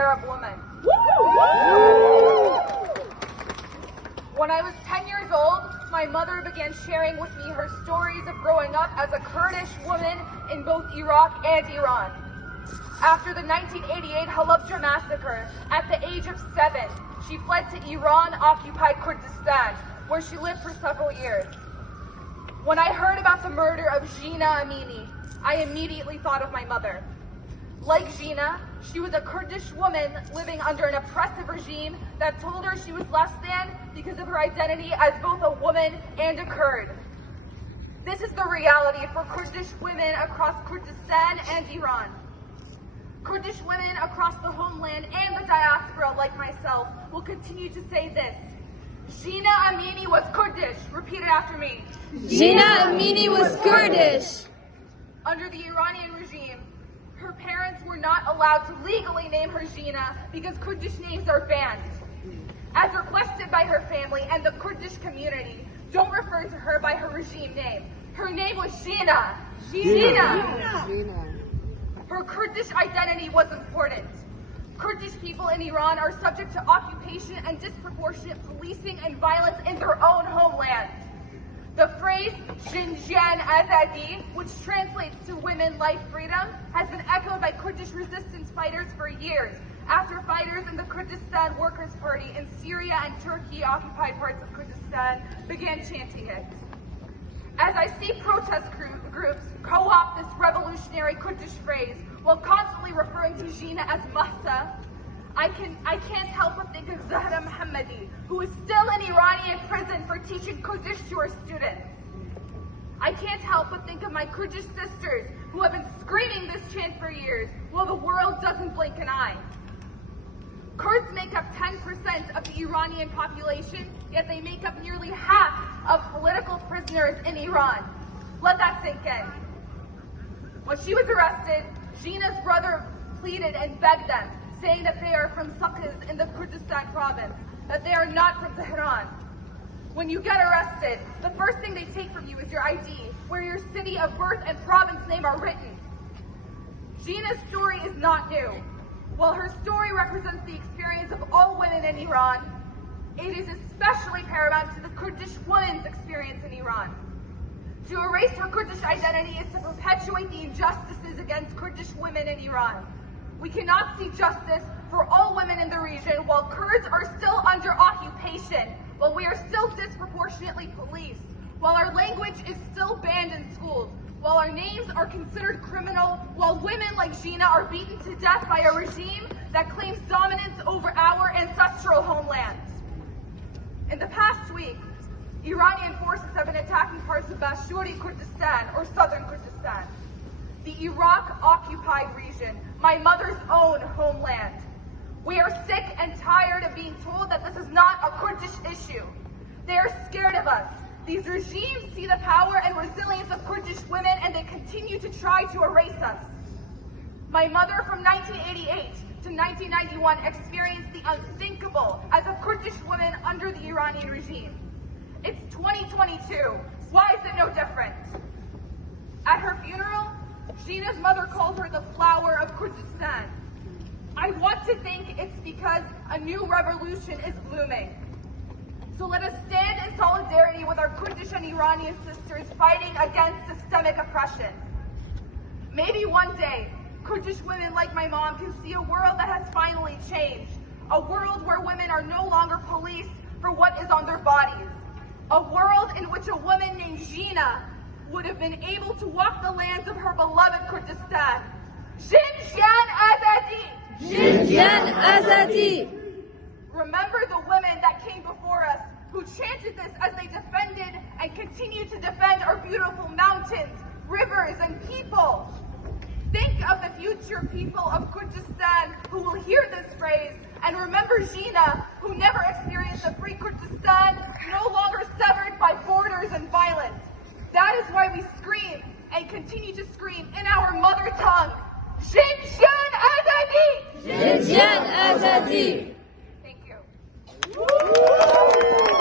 Arab woman. When I was 10 years old, my mother began sharing with me her stories of growing up as a Kurdish woman in both Iraq and Iran. After the 1988 Halabja massacre, at the age of 7, she fled to Iran-occupied Kurdistan, where she lived for several years. When I heard about the murder of Jina Amini, I immediately thought of my mother. Like Jina, she was a Kurdish woman living under an oppressive regime that told her she was less than because of her identity as both a woman and a Kurd. This is the reality for Kurdish women across Kurdistan and Iran. Kurdish women across the homeland and the diaspora, like myself, will continue to say this. Jina Amini was Kurdish. Repeat it after me. Jina Amini was Kurdish. Under the Iranian regime, her parents were not allowed to legally name her Jina because Kurdish names are banned. As requested by her family and the Kurdish community, don't refer to her by her regime name. Her name was Jina. Jina. Her Kurdish identity was important. Kurdish people in Iran are subject to occupation and disproportionate policing and violence in their own homeland. The phrase Jinjan Azadi, which translates to women, life, freedom, has been echoed by Kurdish resistance fighters for years, after fighters in the Kurdistan Workers' Party in Syria and Turkey-occupied parts of Kurdistan began chanting it. As I see protest groups co-opt this revolutionary Kurdish phrase while constantly referring to Jina as Mahsa, I can't help but think of Zahra Mohammadi, who is still in Iranian prison for teaching Kurdish to her students. I can't help but think of my Kurdish sisters who have been screaming this chant for years while the world doesn't blink an eye. Kurds make up 10% of the Iranian population, yet they make up nearly half of political prisoners in Iran. Let that sink in. When she was arrested, Jina's brother pleaded and begged them, saying that they are from Sakaz in the Kurdistan province, that they are not from Tehran. When you get arrested, the first thing they take from you is your ID, where your city of birth and province name are written. Jina's story is not new. While her story represents the experience of all women in Iran, it is especially paramount to the Kurdish woman's experience in Iran. To erase her Kurdish identity is to perpetuate the injustices against Kurdish women in Iran. We cannot see justice for all women in the region while Kurds are still under occupation, while we are still disproportionately policed, while our language is still banned in schools, while our names are considered criminal, while women like Jina are beaten to death by a regime that claims dominance over our ancestral homeland. In the past week, Iranian forces have been attacking parts of Bashuri Kurdistan, or southern Kurdistan, the Iraq-occupied region, my mother's own homeland. We are sick and tired of being told that this is not a Kurdish issue. They are scared of us. These regimes see the power and resilience of Kurdish women and they continue to try to erase us. My mother from 1988 to 1991 experienced the unthinkable as a Kurdish woman under the Iranian regime. It's 2022. Why is it no different? At her funeral, Jina's mother called her the flower of Kurdistan. I want to think it's because a new revolution is blooming. So let us stand in solidarity with our Kurdish and Iranian sisters fighting against systemic oppression. Maybe one day, Kurdish women like my mom can see a world that has finally changed. A world where women are no longer policed for what is on their bodies. A world in which a woman named Jina would have been able to walk the lands of her beloved Kurdistan. Jinjan Azadi! Jinjan Azadi! Remember the women that came before us who chanted this as they defended and continue to defend our beautiful mountains, rivers, and people. Think of the future people of Kurdistan who will hear this phrase and remember Jina, who never experienced a free Kurdistan, no longer severed by borders and violence. That is why we scream and continue to scream in our mother tongue. Jinjan Azadi! Jinjan Azadi! Thank you.